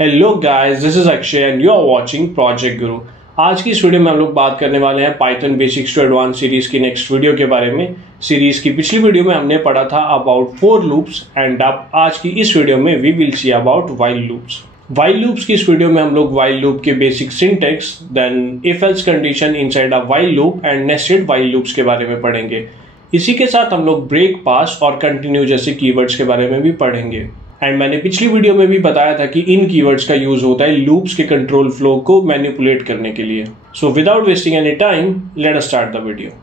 Hello guys, this is Akshay and you are watching project Guru. आज की इस वीडियो में हम लोग बात करने वाले हैं Python basics to advance series की नेक्स्ट वीडियो के बारे में। सीरीज की पिछली वीडियो में हमने पढ़ा था अबाउट फॉर लूप्स एंड अब आज की इस वीडियो में we will see about while loops. While loops की इस वीडियो में हम लोग व्हाइल लूप के basic syntax, then if else condition inside a while loop and nested while loops के बारे में पढ़ेंगे। इसी के साथ हम लोग ब्रेक, पास और कंटिन्यू जैसे कीवर्ड्स के बारे में भी पढ़ेंगे। एंड मैंने पिछली वीडियो में भी बताया था कि इन कीवर्ड्स का यूज होता है लूप्स के कंट्रोल फ्लो को मैनिपुलेट करने के लिए। So without wasting any time, let us start the video.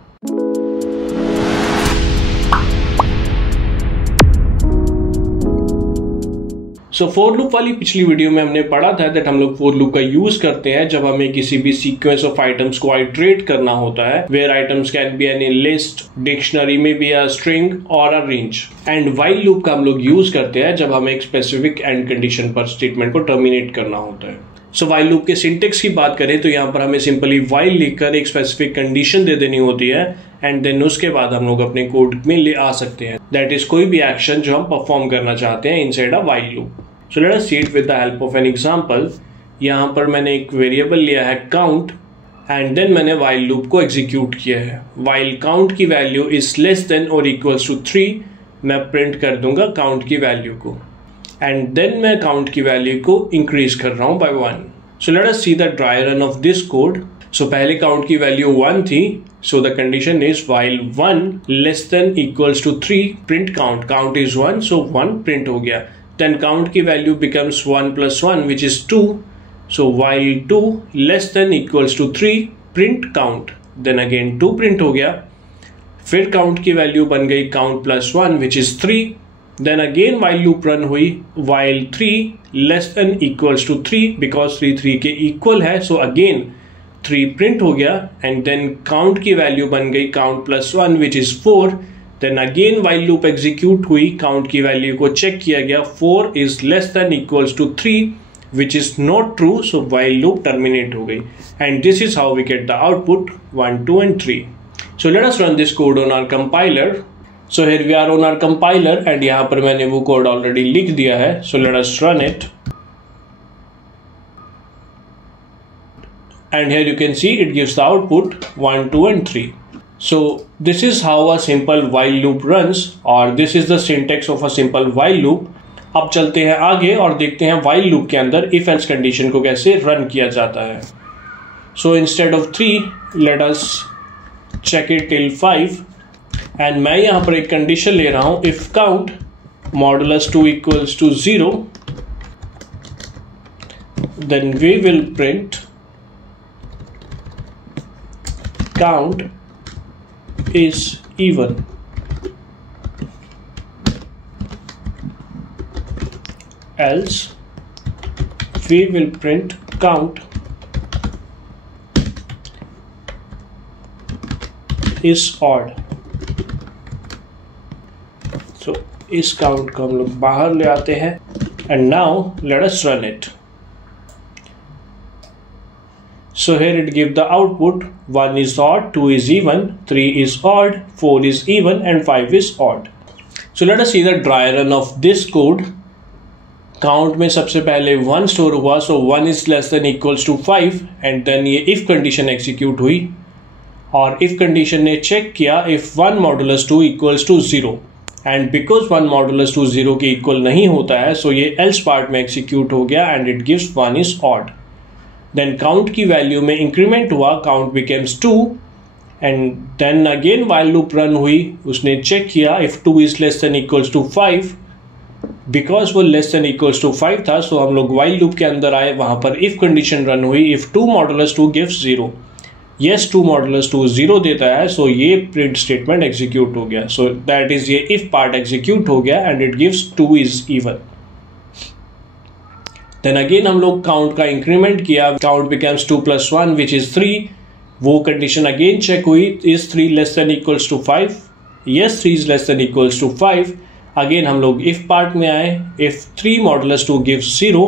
So for loop वाली पिछली वीडियो में हमने पढ़ा था दैट हम लोग फॉर लूप का यूज करते हैं जब हमें किसी भी सीक्वेंस ऑफ आइटम्स को आइटरेट करना होता है, where items can be any list, dictionary में बी अ स्ट्रिंग और a range. And while loop का हम लोग यूज करते हैं जब हमें एक स्पेसिफिक एंड कंडीशन पर स्टेटमेंट को टर्मिनेट करना होता है। सो व्हाइल लूप के सिंटेक्स की बात करें तो यहाँ पर हमें सिंपली व्हाइल लिखकर एक स्पेसिफिक कंडीशन दे देनी होती है एंड देन उसके बाद हम लोग अपने कोड में ले आ सकते हैं। दैट इज कोई भी एक्शन जो हम परफॉर्म करना चाहते हैं inside a while loop. So let us see it with the help of an example. यहाँ पर मैंने एक वेरिएबल लिया है काउंट एंड देन मैंने व्हाइल लूप को एग्जीक्यूट किया है। व्हाइल काउंट की वैल्यू इज लेस देन और इक्वल्स टू 3, मैं प्रिंट कर दूंगा काउंट की वैल्यू को एंड देन मैं काउंट की वैल्यू को इंक्रीज कर रहा हूं bye 1। So let us see the dry run of this code. So पहले काउंट की वैल्यू 1 थी, so the condition is while 1 less than equals to 3 print count. Count is 1, so 1 print हो गया। Then count की value becomes 1 plus 1 which is 2. So while 2 less than equals to 3 print count. Then again 2 print हो गया। फिर count की value बन गई count plus 1 which is 3. Then again while loop run हुई, while 3 less than equals to 3 because 3 के equal है, so again 3 print हो गया and then count की value बन गई count plus 1 which is 4. Then again while loop execute हुई, count की वैल्यू को चेक किया गया, 4 is less than equals to 3 which is not true, so while loop terminate हो गई and this is how we get the output 1, 2 and 3. So let us run this code on our compiler. So here we are on our compiler and यहाँ पर मैंने वो code already लिख दिया है। So let us run it and here you can see it gives the output 1, 2 and 3. So this is how a simple while loop runs or this is the syntax of a simple while loop. अब चलते हैं आगे और देखते हैं while loop के अंदर if else condition को कैसे रन किया जाता है। So instead of 3 let us check it till 5 and मैं यहाँ पर एक कंडीशन ले रहा हूँ if count modulus 2 equals to 0 then we will print count is even, else we will print count is odd. So इस काउंट को हम लोग बाहर ले आते हैं and now let us run it. So here it gives the output 1 is odd, 2 is even, 3 is odd, 4 is even and 5 is odd. So let us see the dry run of this code. Count में सबसे पहले 1 store हुआ, so 1 is less than equals to 5 and then ये if condition execute हुई और if condition ने check किया if 1 modulus 2 equals to 0 and because 1 modulus 2 0 के equal नहीं होता है, so ये else part में execute हो गया and it gives 1 is odd. Then count की वैल्यू में इंक्रीमेंट हुआ, count becomes 2 and then again while loop run हुई, उसने चेक किया if 2 is less than equals to 5 because वो less than equals to 5 था, so हम लोग while loop के अंदर आए, वहाँ पर if condition run हुई if 2 modulus 2 gives 0. Yes 2 modulus 2 0 देता है, so ये print statement execute हो गया, so that is ये if part execute हो गया and it gives 2 is even. Then again हम लोग count का इंक्रीमेंट किया, count becomes 2 plus 1 which is 3. वो कंडीशन अगेन चेक हुई, is 3 less than equals to 5? Yes 3 is less than equals to 5. Again हम लोग if पार्ट में आए, if 3 modulus 2 gives 0,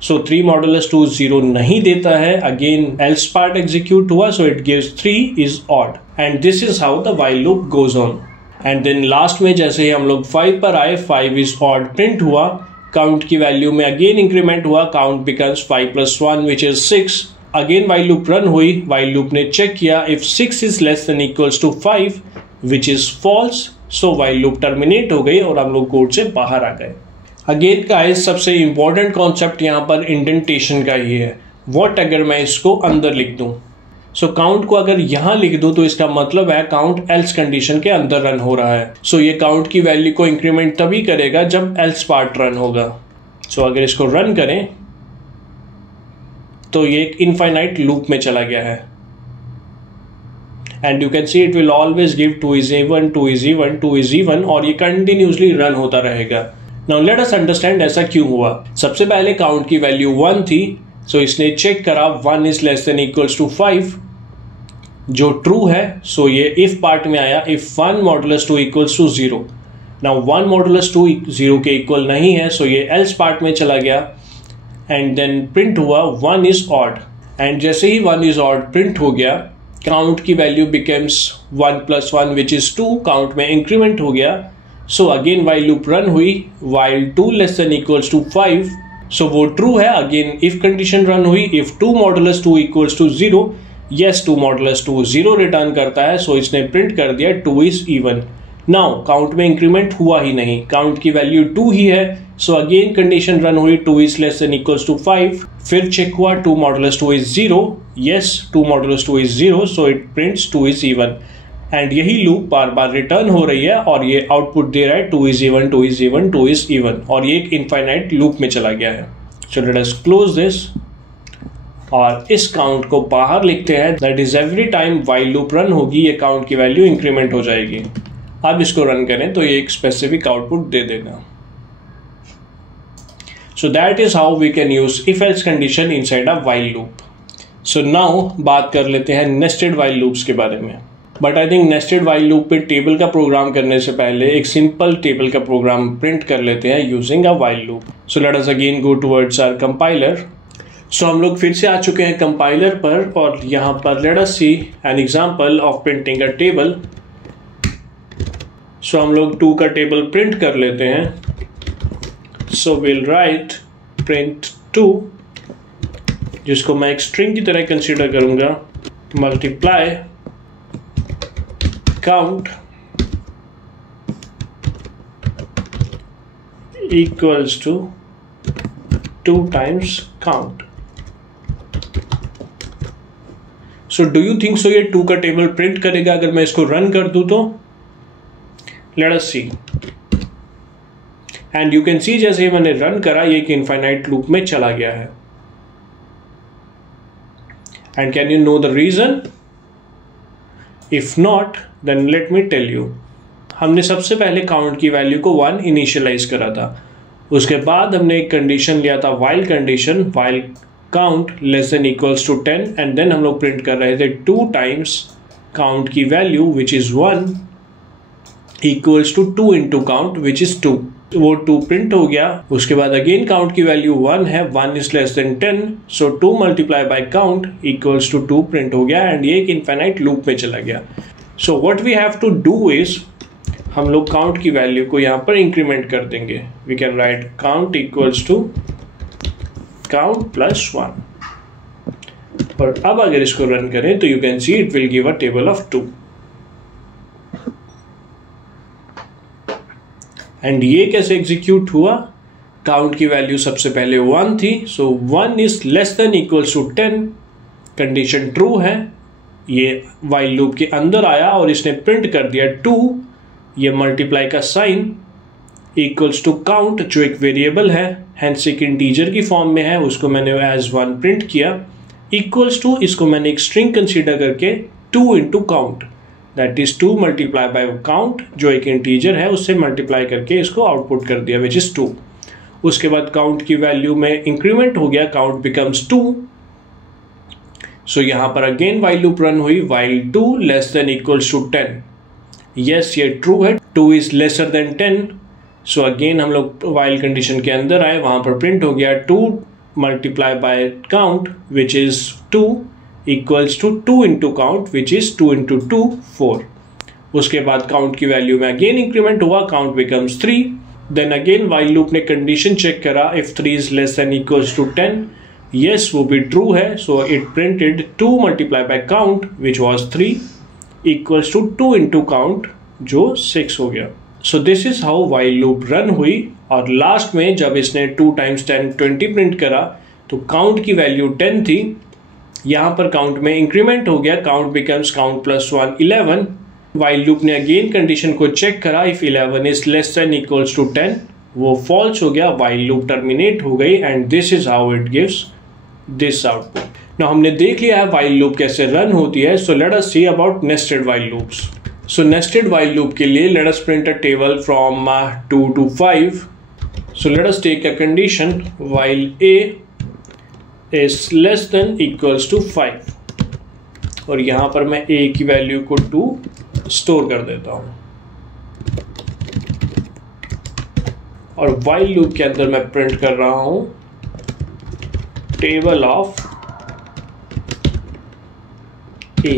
so 3 modulus 2 0 नहीं देता है, अगेन else पार्ट एग्जीक्यूट हुआ, so it gives 3 is odd and this is how the while loop goes on. And then last में जैसे ही हम लोग 5 पर आए, 5 is odd प्रिंट हुआ काउंट की वैल्यू में अगेन इंक्रीमेंट हुआ, count becomes 5 + 1 which is 6। Again while loop run हुई, वाइल लूप ने चेक किया if 6 is less than equals to 5 which is false, so while loop terminate हो गई और हम लोग कोड से बाहर आ गए। अगेन गाइस सबसे इंपॉर्टेंट कॉन्सेप्ट यहाँ पर इंडेंटेशन का ही है। व्हाट अगर मैं इसको अंदर लिख दूं, सो काउंट को अगर यहां लिख दूं तो इसका मतलब है काउंट एल्स कंडीशन के अंदर रन हो रहा है। सो ये काउंट की वैल्यू को इंक्रीमेंट तभी करेगा जब एल्स पार्ट रन होगा। सो अगर इसको रन करें तो ये एक इनफाइनाइट लूप में चला गया है and you can see it will always give 2 is even 2 is even 2 is even और ये कंटिन्यूसली रन होता रहेगा। नाउ लेट अस अंडरस्टैंड ऐसा क्यों हुआ। सबसे पहले काउंट की वैल्यू 1 थी, सो इसने चेक करा 1 is less than equals to 5 जो ट्रू है, सो ये इफ पार्ट में आया if 1 modulus 2 equals to 0। Now 1 modulus 2 0 के इक्वल नहीं है, सो ये एल्स पार्ट में चला गया एंड देन प्रिंट हुआ 1 is odd एंड जैसे ही 1 is odd प्रिंट हो गया काउंट की value becomes 1 + 1 which is 2, count में इंक्रीमेंट हो गया। So again while loop run हुई, while 2 less than equals to 5, so वो ट्रू है। अगेन इफ कंडीशन रन हुई if 2 modulus 2 equals to 0, yes 2 modulus 2 0 return करता है, सो इसने प्रिंट कर दिया 2 is even। नाउ काउंट में इंक्रीमेंट हुआ ही नहीं, काउंट की वैल्यू 2 ही है, सो अगेन कंडीशन रन हुई 2 is less than equals to 5, फिर चेक हुआ 2 modulus 2 is 0, yes 2 modulus 2 is 0, so it prints 2 is even and यही लूप बार बार रिटर्न हो रही है और ये आउटपुट दे रहा है 2 is even 2 is even 2 is even और ये एक इनफाइनाइट लूप में चला गया है। So let us close this और इस काउंट को बाहर लिखते हैं, that is every time while loop run होगी ये काउंट की वैल्यू इंक्रीमेंट हो जाएगी। अब इसको रन करें तो ये एक स्पेसिफिक आउटपुट दे देगा। So that is how we can use if else condition inside a while loop. So now बात कर लेते हैं नेस्टेड वाइल लूप्स के बारे में, but I think nested while loop पे टेबल का प्रोग्राम करने से पहले एक सिंपल टेबल का प्रोग्राम प्रिंट कर लेते हैं using a while loop. So let us again go towards our compiler. So हम लोग फिर से आ चुके हैं कंपाइलर पर और यहाँ पर let us see an example of printing a table. So हम लोग 2 का टेबल प्रिंट कर लेते हैं। सो विल राइट प्रिंट 2 जिसको मैं एक स्ट्रिंग की तरह कंसीडर करूंगा, multiply count equals to 2 times count। So do you think so ये 2 का टेबल प्रिंट करेगा अगर मैं इसको रन कर दूं तो? Let us see and you can see जैसे ही मैंने रन करा ये एक इनफाइनाइट लूप में चला गया है। And can you know the reason? If not then let me tell you. हमने सबसे पहले काउंट की वैल्यू को 1 इनिशियलाइज करा था, उसके बाद हमने एक कंडीशन लिया था while condition, while count less than equals to 10 and then हम लोग प्रिंट कर रहे थे 2 times काउंट की value which is 1 equals to 2 into count which is 2। वो 2 प्रिंट हो गया। उसके बाद अगेन काउंट की वैल्यू 1 है, 1 is less than 10, so 2 multiply by count equals to 2 print हो गया एंड ये एक इनफाइनाइट लूप में चला गया। So what we have to do is हम लोग काउंट की वैल्यू को यहाँ पर इंक्रीमेंट कर देंगे। We can write count equals to count plus 1 और अब अगर इसको रन करें तो you can see it will give a table of 2 and ये कैसे एग्जीक्यूट हुआ? काउंट की वैल्यू सबसे पहले 1 थी, सो 1 is less than equals to 10, condition true है, ये वाइल लूप के अंदर आया और इसने प्रिंट कर दिया 2, ये मल्टीप्लाई का साइन इक्वल्स टू काउंट जो एक वेरिएबल है, हैंस एक इंटीजर की फॉर्म में है, उसको मैंने एज 1 प्रिंट किया, इक्वल्स टू इसको मैंने एक स्ट्रिंग कंसीडर करके 2 into count, that is 2 multiply by count जो एक इंटीजर है उससे मल्टीप्लाई करके इसको आउटपुट कर दिया विच इज 2। उसके बाद काउंट की वैल्यू में इंक्रीमेंट हो गया, काउंट बिकम्स 2। सो यहां पर अगेन वाइल लूप रन हुई, while 2 less than equals to 10, yes ये ट्रू है, 2 is lesser than 10, so again हम लोग वाइल कंडीशन के अंदर आए, वहां पर प्रिंट हो गया 2 multiply by count which is 2 equals to 2 into count which is 2 into 2 4। उसके बाद काउंट की वैल्यू में अगेन इंक्रीमेंट हुआ, count becomes 3, then again while loop ने कंडीशन चेक करा, if 3 is less than equals to 10, yes वो भी true है, सो it printed 2 multiply by count which was 3 equals to 2 into count जो 6 हो गया। So this is how while loop run हुई, और लास्ट में जब इसने 2 टाइम्स 10 20 प्रिंट करा तो काउंट की वैल्यू 10 थी, यहाँ पर काउंट में इंक्रीमेंट हो गया, count becomes count plus 1 11। While loop ने अगेन कंडीशन को चेक करा, if 11 is less than equals to 10, वो फॉल्स हो गया, वाइल लूप टर्मिनेट हो गई, and this is how it gives this output. Now हमने देख लिया है वाइल लूप कैसे रन होती है, so let us see about nested while loops. So nested while loop के लिए let us print a table from 2 to 5. So let us take a condition while a is less than equals to 5, और यहां पर मैं a की value को 2 store कर देता हूं, और while लूप के अंदर मैं प्रिंट कर रहा हूं table of a.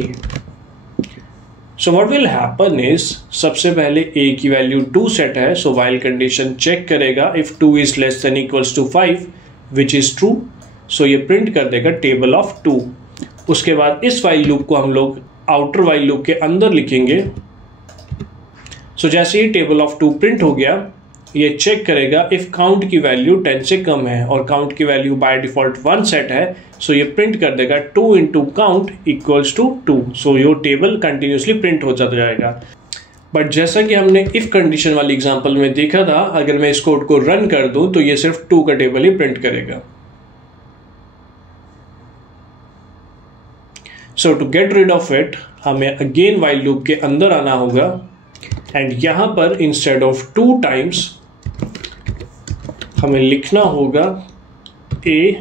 So what will happen is, सबसे पहले a की वैल्यू 2 सेट है, so while कंडीशन चेक करेगा, if 2 is less than equals to 5 which is true, so ये प्रिंट कर देगा टेबल ऑफ 2। उसके बाद इस while लूप को हम लोग आउटर while लूप के अंदर लिखेंगे। so जैसे ही टेबल ऑफ 2 प्रिंट हो गया, ये चेक करेगा इफ काउंट की वैल्यू 10 से कम है, और काउंट की वैल्यू बाय डिफॉल्ट 1 सेट है, सो ये प्रिंट कर देगा 2 इंटू काउंट इक्वल्स टू 2। सो ये टेबल कंटिन्यूसली प्रिंट हो जाता जाएगा। बट जैसा कि हमने इफ कंडीशन वाली एग्जांपल में देखा था, अगर मैं इस कोड को रन कर दूं तो ये सिर्फ 2 का टेबल ही प्रिंट करेगा। So to get rid of it, हमें अगेन वाइल लूप के अंदर आना होगा, एंड यहां पर इंस्टेड ऑफ 2 टाइम्स हमें लिखना होगा a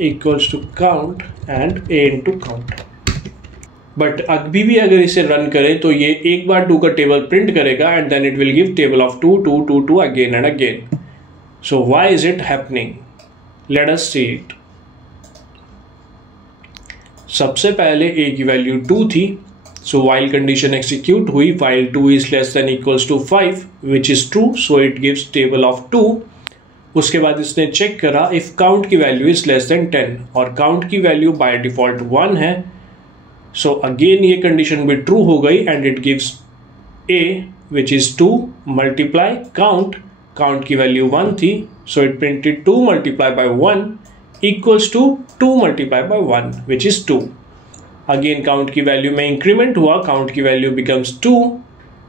equals to count and a into count. But अभी भी अगर इसे रन करें तो ये एक बार 2 का टेबल प्रिंट करेगा, and then it will give table of 2 2 2 2 again and again. So why is it happening, let us see it. सबसे पहले a की वैल्यू 2 थी, so while condition execute हुई, while 2 is less than equals to 5 which is true, so it gives table of 2। उसके बाद इसने check करा if count की वैल्यू is less than 10, और count की वैल्यू by default 1 है, so again ये कंडीशन भी ट्रू हो गई, and it gives a which is 2 multiply count की वैल्यू 1 थी, so it printed 2 multiplied by 1 equals to 2 multiplied by 1 which is 2। Again count की वैल्यू में इंक्रीमेंट हुआ, काउंट की वैल्यू बिकम्स 2।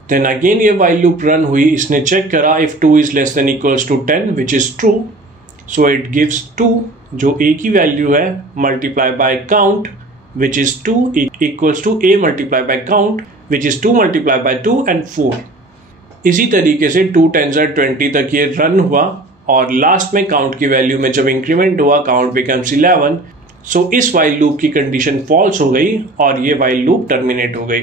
देन अगेन ये वाइल लूप रन हुई, इसने check करा if 2 is less than equals to 10 which is true, so it gives 2 जो a की वैल्यू है multiply by count which is 2 equals to a multiply by count which is 2 multiply by 2 and 4। इसी तरीके से 2 10 20 तक ये run हुआ, और लास्ट में काउंट की वैल्यू में जब इंक्रीमेंट हुआ, काउंट बिकम्स 11। सो इस वाइल लूप की कंडीशन फॉल्स हो गई, और ये वाइल लूप टर्मिनेट हो गई।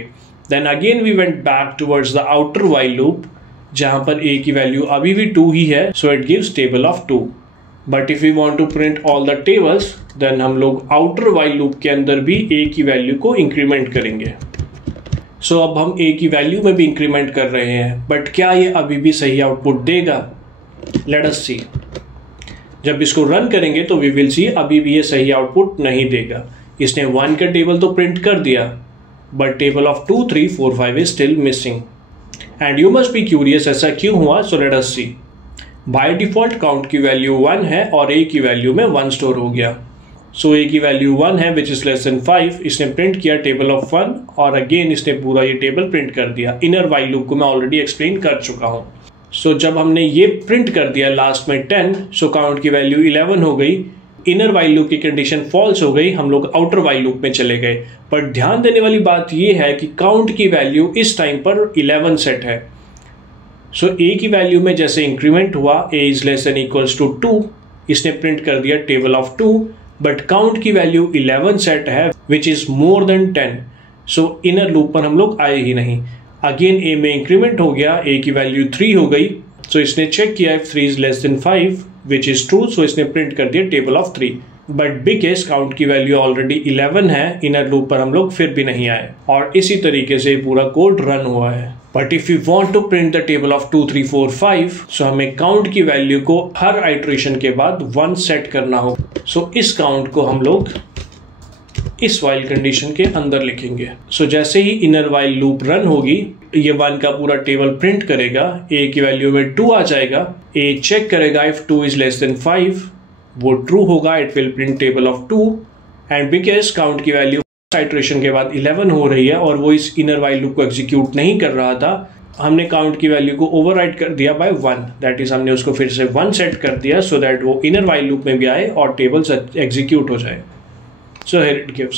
Then again we went back towards the outer while loop, जहां पर a की वैल्यू अभी भी 2 ही है, सो it gives table of 2। But if we want to print all the tables, then हम लोग आउटर वाइल लूप के अंदर भी a की वैल्यू को इंक्रीमेंट करेंगे। सो अब हम a की वैल्यू में भी इंक्रीमेंट कर रहे हैं, बट क्या ये अभी भी सही आउटपुट देगा? लेट अस सी। जब इसको रन करेंगे तो वी विल सी अभी भी ये सही आउटपुट नहीं देगा। इसने 1 का टेबल तो प्रिंट कर दिया, but table of 2 3 4 5 is still missing, and you must be curious ऐसा क्यों हुआ। So let us see. By default count की वैल्यू 1 है, और a की वैल्यू में 1 स्टोर हो गया, सो a की वैल्यू 1 है विच इज लेस देन 5। इसने प्रिंट किया टेबल ऑफ 1, और अगेन इसने पूरा ये टेबल प्रिंट कर दिया। इनर वाइल लूप को मैं ऑलरेडी एक्सप्लेन कर चुका हूँ। सो जब हमने ये प्रिंट कर दिया लास्ट में 10, सो काउंट की वैल्यू 11 हो गई, इनर वाइल लूप की कंडीशन फॉल्स हो गई, हम लोग आउटर वाइल लूप में चले गए। पर ध्यान देने वाली बात ये है कि काउंट की वैल्यू इस टाइम पर 11 सेट है। सो a की वैल्यू में जैसे इंक्रीमेंट हुआ, a is less than equals to 2, इसने प्रिंट कर दिया टेबल ऑफ 2, बट काउंट की वैल्यू 11 सेट है which is more than 10, so inner loop पर हम लोग आए ही नहीं। अगेन a में इंक्रीमेंट हो गया, a की वैल्यू 3 हो गई, सो इसने चेक किया if 3 is less than 5 which is true, so इसने प्रिंट कर दिया table of 3। But because count की वैल्यू ऑलरेडी 11 है, इनर लूप पर हम लोग फिर भी नहीं आए, और इसी तरीके से पूरा कोड रन हुआ है। But if you want to print the table of 2 3 4 5, so हमें काउंट की वैल्यू को हर आइट्रेशन के बाद 1 सेट करना हो। सो इस काउंट को हम लोग इस वाइल कंडीशन के अंदर लिखेंगे। सो जैसे ही इनर वाइल लूप रन होगी, ये 1 का पूरा टेबल प्रिंट करेगा, ए की वैल्यू में 2 आ जाएगा, ए चेक करेगा इफ 2 इज लेस देन 5, वो ट्रू होगा, it will print table of 2, and because count की वैल्यू आइट्रेशन के बाद 11 हो रही है और वो इस इनर वाइल लूप को एग्जीक्यूट नहीं कर रहा था, हमने काउंट की वैल्यू को ओवरराइड कर दिया बाय 1, दैट इज हमने उसको फिर से 1 सेट कर दिया सो दैट वो इनर वाइल लूप में भी आए और टेबल एग्जीक्यूट हो जाए। So here it gives.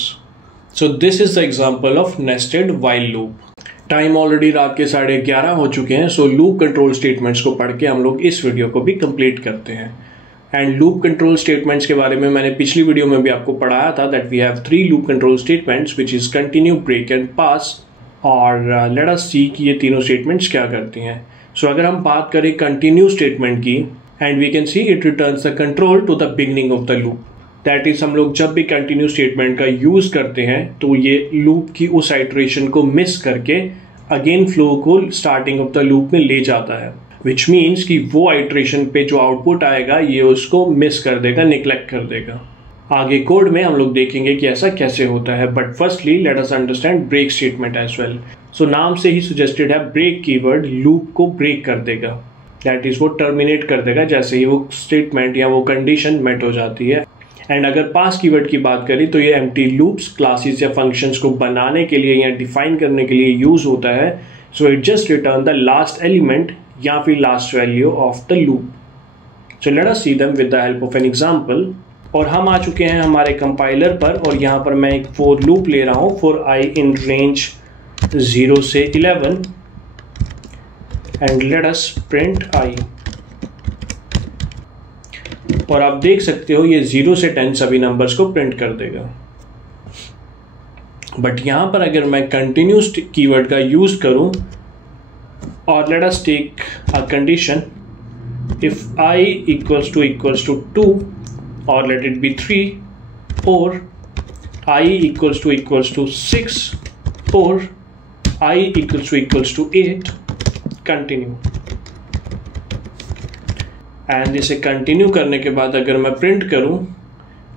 So this is the example of nested while loop. Time already रात के 11:30 हो चुके हैं, सो लूप कंट्रोल स्टेटमेंट्स को पढ़ के हम लोग इस वीडियो को भी कंप्लीट करते हैं। एंड लूप कंट्रोल स्टेटमेंट्स के बारे में मैंने पिछली वीडियो में भी आपको पढ़ाया था that we have 3 loop control statements which is continue, break and pass. और लेट अस सी कि ये तीनों स्टेटमेंट्स क्या करती हैं। सो अगर हम बात करें कंटिन्यू स्टेटमेंट की, and we can see it returns the control to the beginning of the loop. That is हम लोग जब भी कंटिन्यू स्टेटमेंट का यूज करते हैं तो ये लूप की उस आइट्रेशन को मिस करके अगेन फ्लो को स्टार्टिंग ऑफ द लूप में ले जाता है, विच मीन्स कि वो आइट्रेशन पे जो आउटपुट आएगा ये उसको मिस कर देगा, निग्लेक्ट कर देगा। आगे कोड में हम लोग देखेंगे कि ऐसा कैसे होता है, but firstly let us understand break statement as well. So नाम से ही सजेस्टेड है, ब्रेक कीवर्ड लूप को ब्रेक कर देगा, दैट इज वो टर्मिनेट कर देगा जैसे ही वो स्टेटमेंट या वो कंडीशन मेट हो जाती है। एंड अगर पास कीवर्ड की बात करें तो ये एम्प्टी लूप्स क्लासेस या फंक्शंस को बनाने के लिए या डिफाइन करने के लिए यूज होता है। So it just return the last element या फिर last value of the loop. So let us see them with the help of an example. और हम आ चुके हैं हमारे कंपाइलर पर, और यहाँ पर मैं एक फॉर लूप ले रहा हूँ फॉर आई इन रेंज 0 से 11 and let us print I. और आप देख सकते हो ये 0 से 10 सभी नंबर्स को प्रिंट कर देगा। बट यहां पर अगर मैं कंटिन्यूस कीवर्ड का यूज करूं और let us take a condition, if I equals to 2 और लेट इट बी 3 और आई इक्वल्स टू 6 और आई इक्वल्स टू 8, कंटिन्यू। एंड इसे कंटिन्यू करने के बाद अगर मैं प्रिंट करूं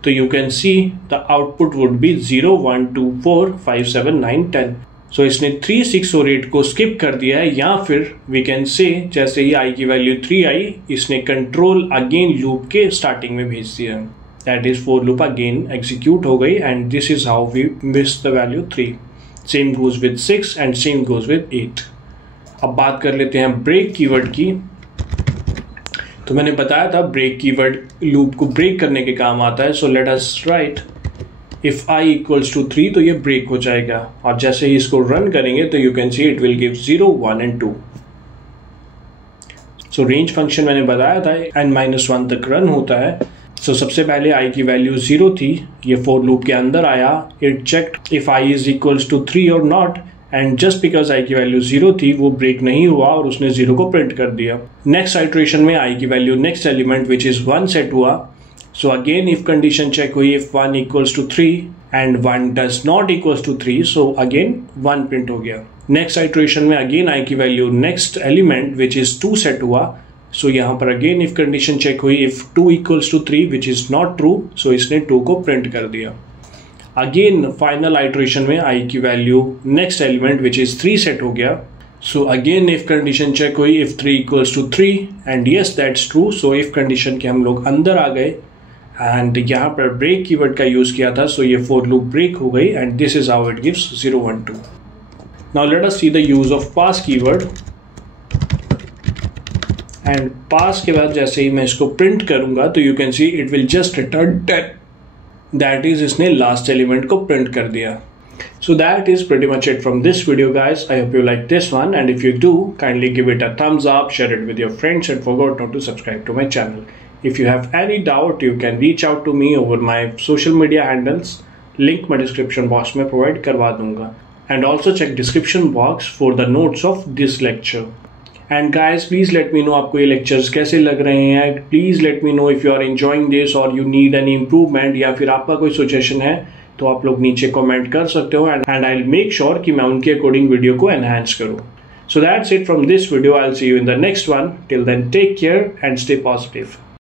तो you can see the output would be 0 1 2 4 5 7 9 10। सो इसने 3 6 और 8 को स्किप कर दिया है, या फिर वी कैन से जैसे ही आई की वैल्यू 3 आई, इसने कंट्रोल अगेन लूप के स्टार्टिंग में भेज दिया, that is for loop again execute हो गई and this is how we miss the value 3। Same goes with 6 एंड सेम गोज विद 8। अब बात कर लेते हैं ब्रेक कीवर्ड की। तो मैंने बताया था ब्रेक कीवर्ड लूप को ब्रेक करने के काम आता है। So let us write if I equals to 3 तो ये ब्रेक हो जाएगा, और जैसे ही इसको रन करेंगे तो you can see it will give 0 1 and 2। So range function मैंने बताया था n-1 तक रन होता है। सो सबसे पहले आई की वैल्यू 0 थी, ये फॉर लूप के अंदर आया, it checked if I is equals to 3 और not, and just because I की वैल्यू 0 थी वो ब्रेक नहीं हुआ और उसने 0 को प्रिंट कर दिया। नेक्स्ट आइट्रेशन में आई की value next element which is 1 set हुआ। So again if condition check हुई, if 1 equals to 3 and 1 does not equals to 3, so again 1 print हो गया। नेक्स्ट आइट्रेशन में अगेन आई की value next element which is 2 set हुआ। So यहाँ पर again if condition check हुई, if 2 equals to 3 which is not true, so इसने 2 को प्रिंट कर दिया। अगेन फाइनल आइट्रेशन में आई की value next element which is 3 set हो गया। So again if condition check हुई, if 3 equals to 3 and yes that's true, so if condition के हम लोग अंदर आ गए एंड यहाँ पर ब्रेक कीवर्ड का यूज किया था, सो ये फॉर लूप ब्रेक हो गई and this is how it gives 0 1 2। Now let us see the use of pass keyword. And pass के बाद जैसे ही मैं इसको प्रिंट करूंगा तो you can see it will just return 10, that is इसने लास्ट एलिमेंट को प्रिंट कर दिया। So that is pretty much it from this video, guys. I hope you like this one, and if you do, kindly give it a thumbs up, share it with your friends, and forget not to subscribe to my channel. If you have any doubt, you can reach out to me over my social media handles. Link मैं description box में provide करवा दूंगा. And also check description box for the notes of this lecture. And guys, please let me know आपको ये lectures कैसे लग रहे हैं. Please let me know if you are enjoying this or you need any improvement, या फिर आपका कोई suggestion है तो आप लोग नीचे कमेंट कर सकते हो, and I will make sure कि मैं उनके अकॉर्डिंग वीडियो को एनहांस करूँ. So that's it from this video. I'll see you in the next one. Till then, take care and stay positive.